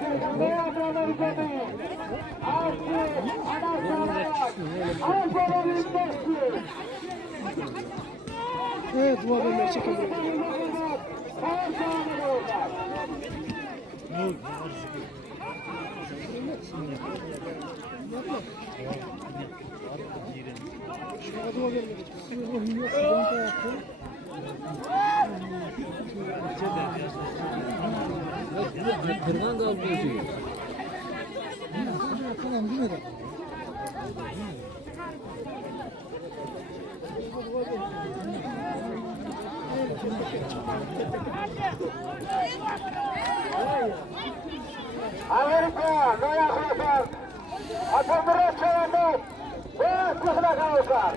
Evet, bu adamlar çekiyor. Kırgan gaz bozuyor. Tamam değil mi? Amerika, no yaklaşır. Atıldıran çalanlar. Ve kızla kalırlar.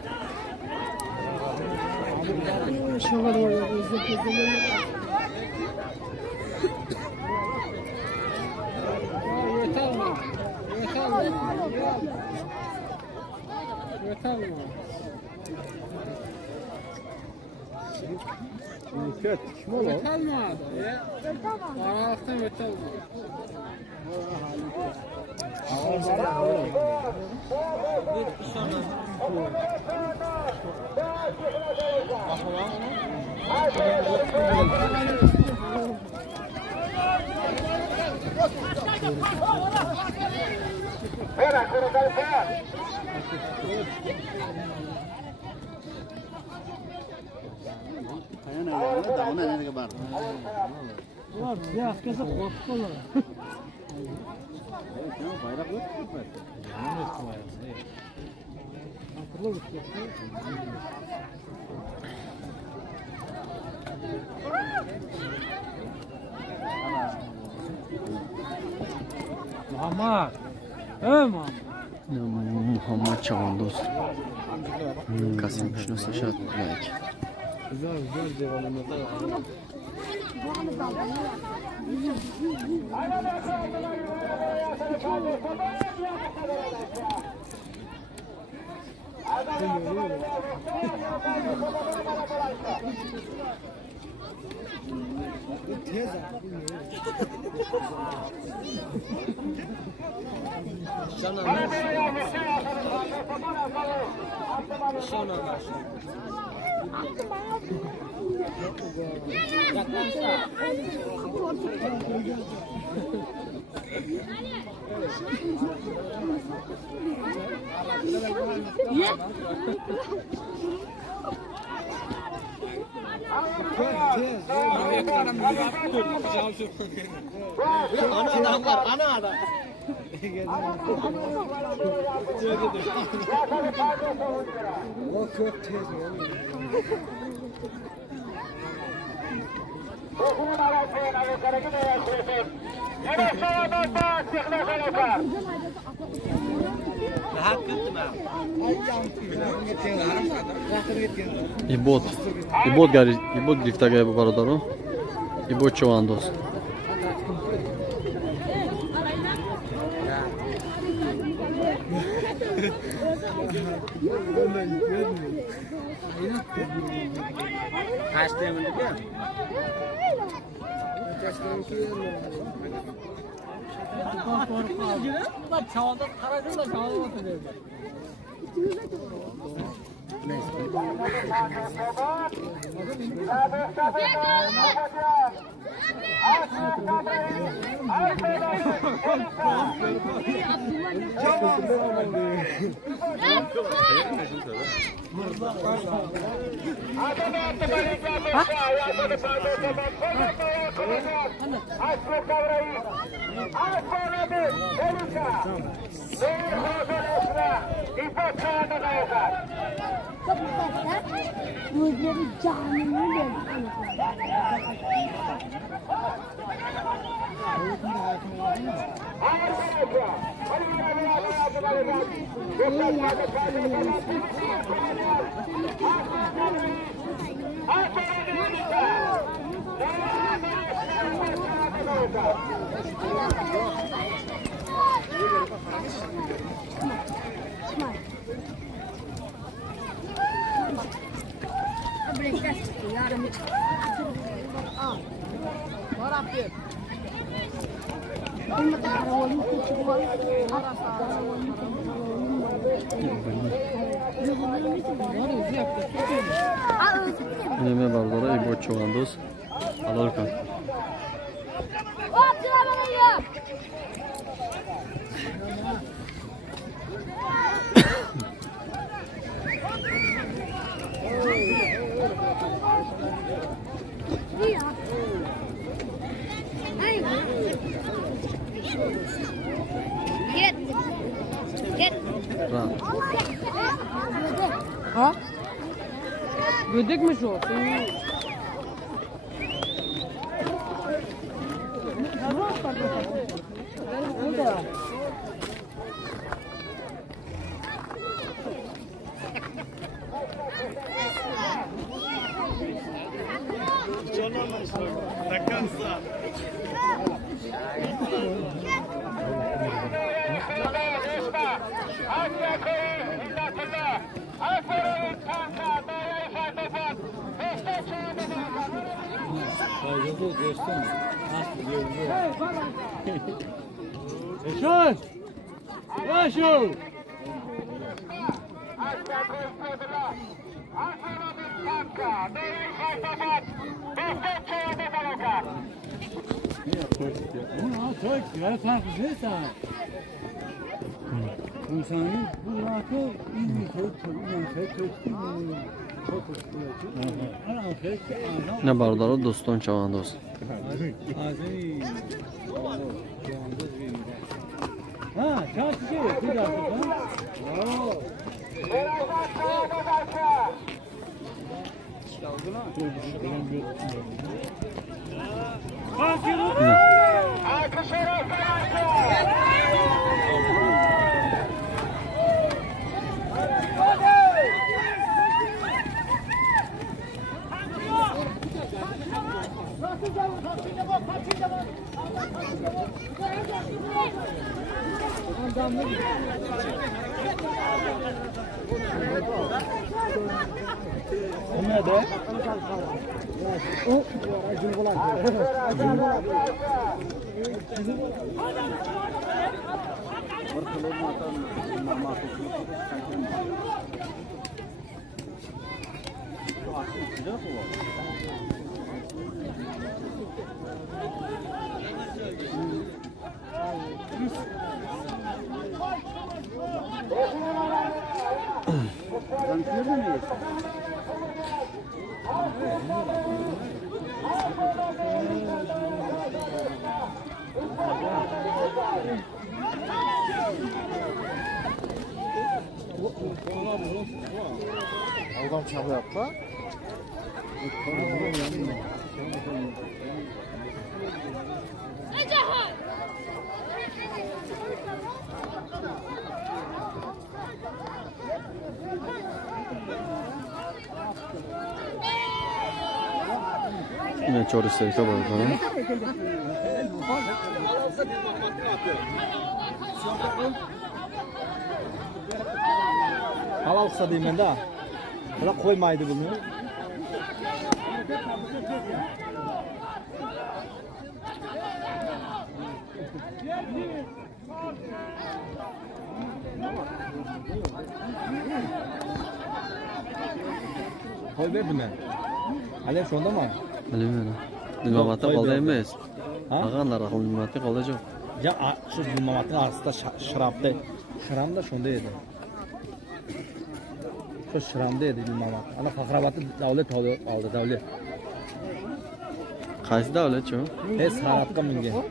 Şuna da var ya, özür yeter mi? Yeter mi? Yeter mi? Yeter mi abi? Aralıktan yeter mi? Vera, kurtarsa. Kayan ayağına da ona nereye var? Ulan bir herkese korktular. Bayrak yok mu? Muhammed. Muhammed. Muhammed Çavan dost. Kasım şuna saşat like. Güzel devam Ana adam var, ana adam. O çok tez Okumun araçlarının arasına gidiyor kursun. Evet, sağdan da çıkma kalırlar. Ibot gari, Ibot grifta gari bu barodaro. Ibot Çavan dost. Kaç tane mi? Çağda karagül da çağda batırıyor. Gözleri canını verdi. Nime baradori İbo Çuvandoz. Alarkan. Ran. Ha? Gödekmiş o. Yaşar! Yaşar! Ne baradori Doston Çuvandoz. Ha, şansı şey, bir dakika. Adam çabuk yapma. Yine Çorisevka baradori. Halal kısa deyim de. Bırak koymaydı bunu. Koy ver bunu. Alev şunda mı? Bilmiyorum. Bilmamata kaldı emeyiz. Ha? Ağanlar akıl bilmamata kalacak. Ya şu bilmamatın arasında şıraptı. Şıram da şunda yedi. Şu şıramda yedi bilmamat. Ana fakrabatı davlet aldı davlet. Qaysi davlat şu? He saratga mingan.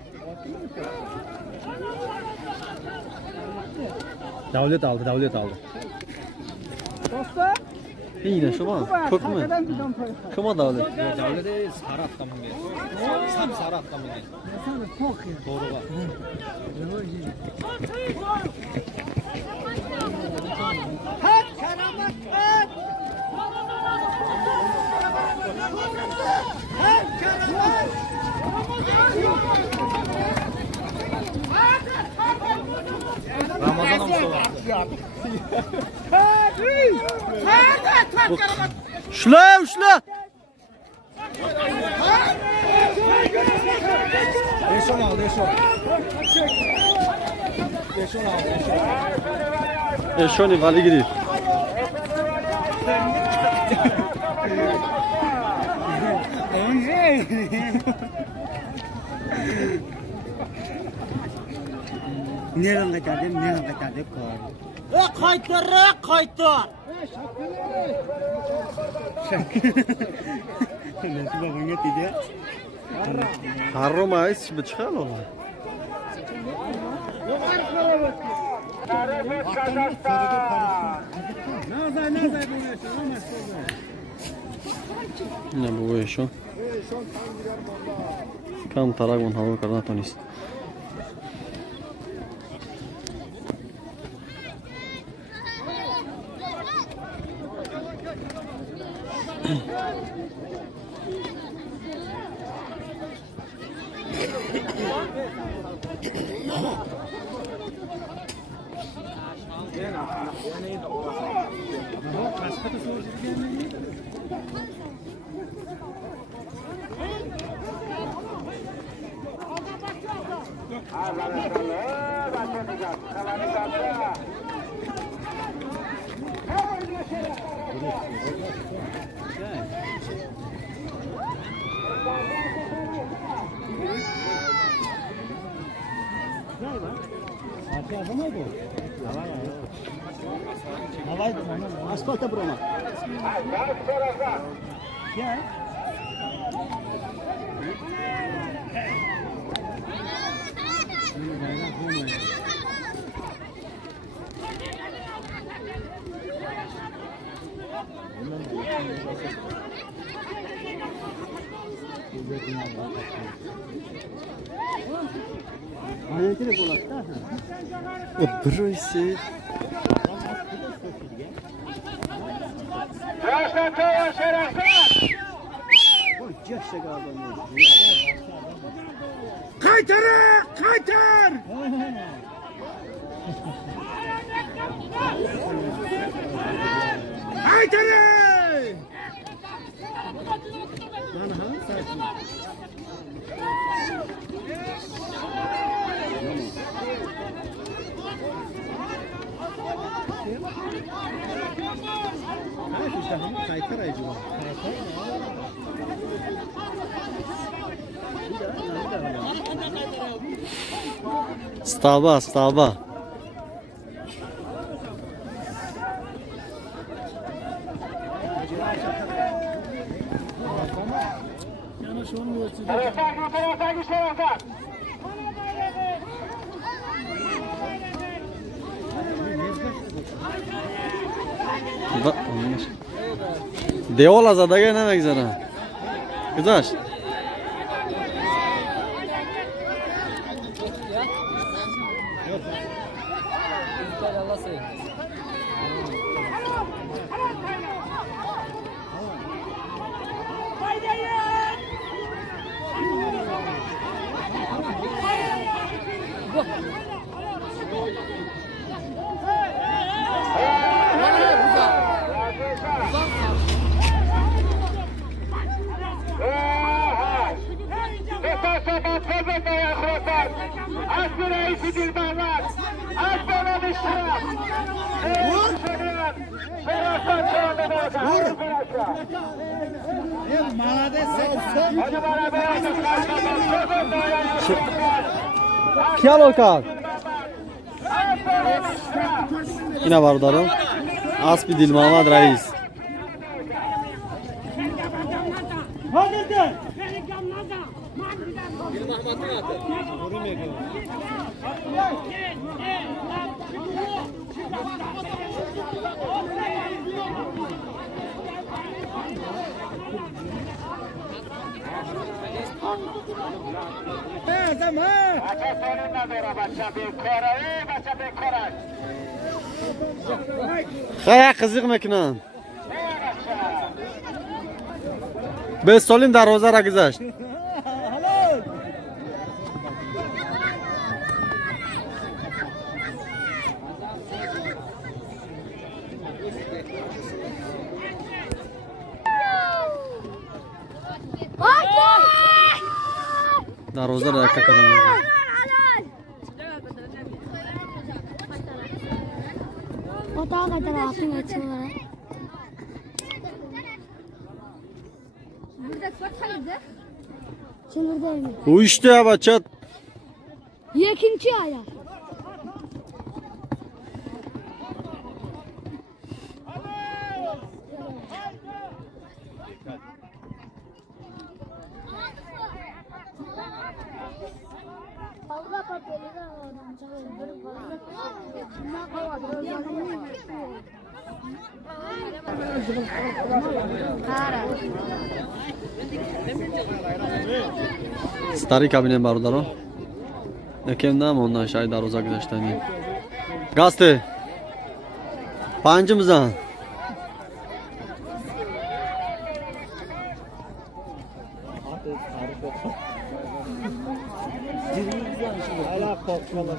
Davlet aldı davlet aldı. Yine şu mu? Çok mu? Şu mu davlat? Davlet saratga mingan. Sam saratga mingan. Doğruga. Ramazan Şula şula. Eşon aldı, eşon. Eşon aldı, eşon. Eşoni vali gidip. Nereden kaçardın? Nereden kaçardın? Kaytar. Nasıl babana dedi? Harroma is mi çıkar oğlum? Ne bu eşon? Kam taragon hava karna tonis. Asfalta burama. Ya. Ayetine bulatta. Burası. Yaşatıyor şerefsiz. Yaşa galiba. Kaytar! Kaytar! Kaytar! Lan ha sakin. Hayır işte hanım kaytar ayıcı var. Stava, stava. Taraftan şerefsiz. Deola zadaga ne demek sana? Kızaş. Tebrik ya Khurasan. Aslı reisi Dilberler. Aslı Dişler. Şerefsiz çağında da. Hadi bana beyazı Kiyalo kal. Yine var darım. Aspi Dil Mahmad Reis. Kaya kızık mekinan. Bez solim darvoza ra gizasht. Darvoza da yakka qadam berdi. Otağa kadar altın açıyorlar. Çınırdayım. Bu işte ya bachat. İkinci ayak. Allah papeli adam Старый кабинет бародаро. Якем нам он нашай дарвоза гузаштани. Гасты. Панҷимизан. Hala korkmalar.